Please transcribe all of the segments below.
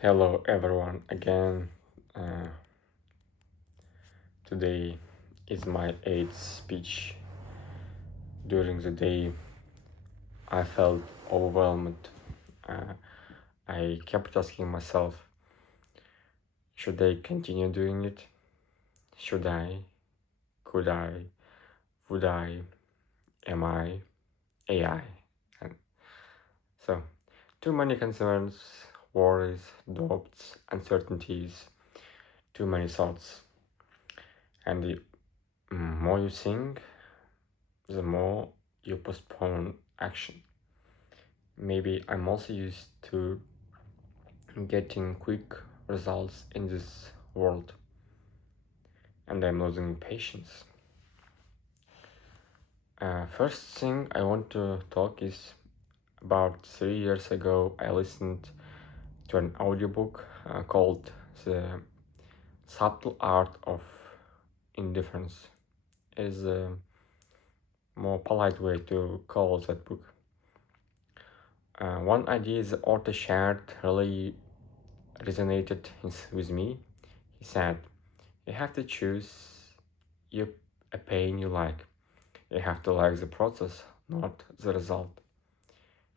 Hello everyone again. Uh, Today is my eighth speech. During the day, I felt overwhelmed. Uh, I kept asking myself, should I continue doing it? Should I? Could I? Would I? Am I? AI? And so, too many concerns, worries, doubts, uncertainties, too many thoughts. And the more you think, the more you postpone action. Maybe I'm also used to getting quick results in this world and I'm losing patience. First thing I want to talk is about 3 years ago I listened to an audiobook called The Subtle Art of Indifference. It is a more polite way to call that book. One idea the author shared really resonated with me. He said, you have to choose you a pain you like. You have to like the process, not the result.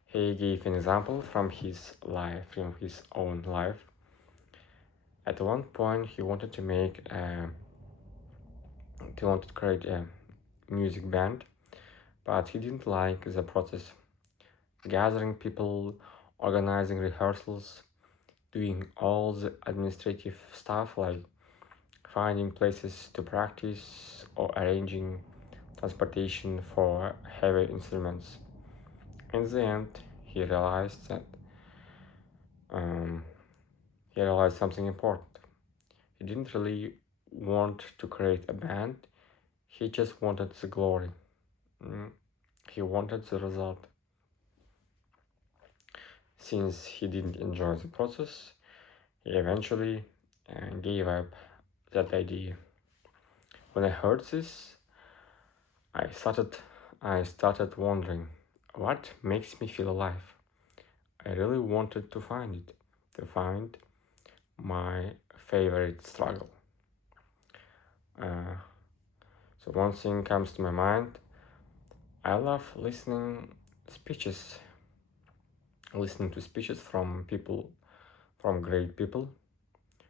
He gave an example from his life, from his own life. At one point, he wanted to create a music band, but he didn't like the process. Gathering people, organizing rehearsals, doing all the administrative stuff like finding places to practice or arranging transportation for heavy instruments. In the end, he realized that um, he realized something important. He didn't really want to create a band. He just wanted the glory. Mm, He wanted the result. Since he didn't enjoy the process, he eventually gave up that idea. When I heard this, I started I started wondering what makes me feel alive. I really wanted to find it, to find my favorite struggle. Uh, so one thing comes to my mind. I love listening to speeches from people, from great people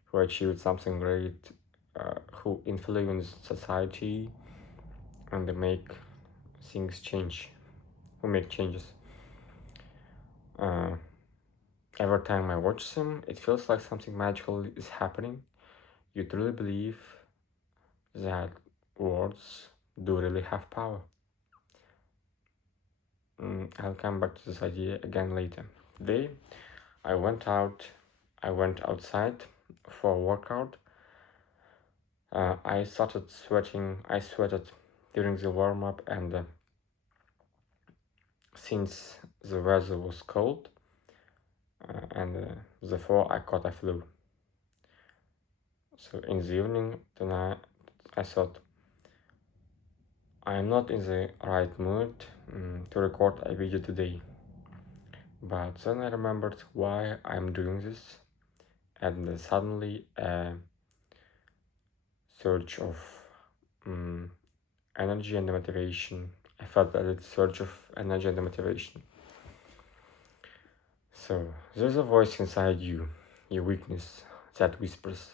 who achieved something great, who influence society, and they make things change, who make changes. Uh, every time I watch them, it feels like something magical is happening. You truly believe that words do really have power. I'll come back to this idea again later. Today, I went out. I went outside for a workout. I started sweating. I sweated during the warm up, and since the weather was cold, and therefore I caught a flu. So in the evening, I thought I am not in the right mood to record a video today. But then I remembered why I'm doing this, and suddenly a surge of energy and motivation. I felt a little surge of energy and motivation. So there's a voice inside you, your weakness, that whispers,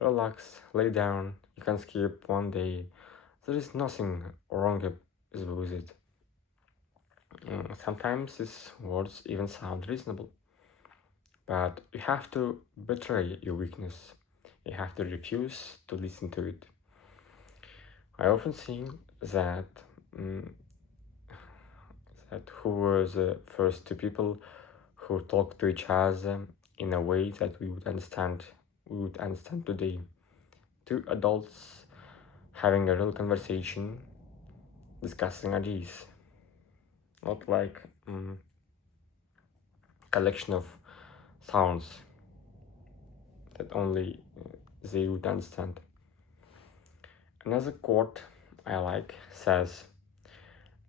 relax, lay down, you can skip one day. There is nothing wrong with it. Sometimes these words even sound reasonable, but you have to betray your weakness. You have to refuse to listen to it. I often think that um, who were the first two people who talked to each other in a way that we would understand today. Two adults having a real conversation, discussing ideas, not like collection of sounds that only they would understand. Another quote I like says,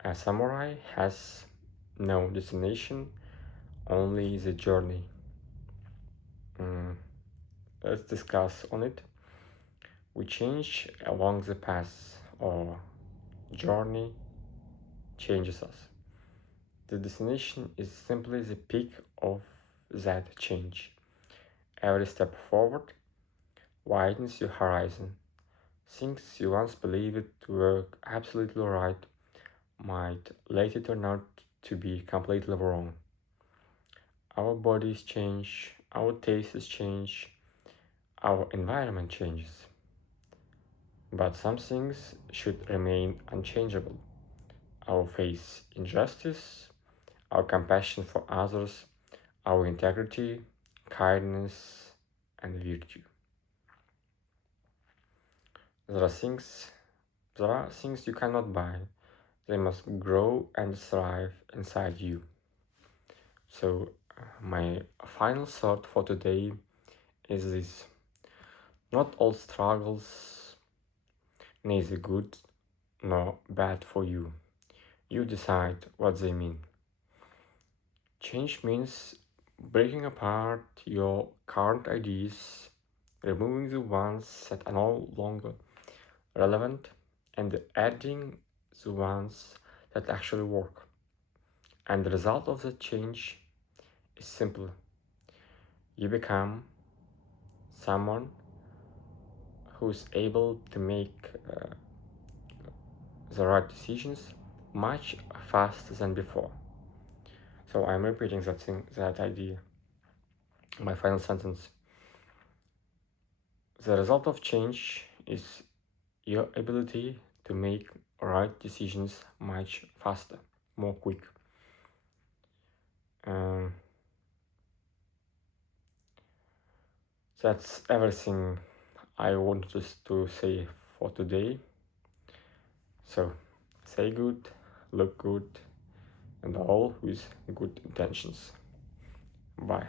a samurai has no destination, only the journey. let's discuss on it. We change along the path, or journey changes us. The destination is simply the peak of that change. Every step forward widens your horizon. Things you once believed to work absolutely right might later turn out to be completely wrong. Our bodies change, our tastes change, our environment changes. But some things should remain unchangeable. Our faith in justice, our compassion for others, our integrity, kindness, and virtue. There are things there are things you cannot buy. They must grow and thrive inside you. So my final thought for today is this. Not all struggles neither good nor bad for you. You decide what they mean. Change means breaking apart your current ideas, removing the ones that are no longer relevant, and adding the ones that actually work. And the result of the change is simple. You become someone who's able to make the right decisions much faster than before. So I'm repeating that idea. My final sentence. The result of change is your ability to make right decisions much faster, more quick. Um, that's everything I wanted to say for today. So, say good, look good, and all with good intentions. Bye.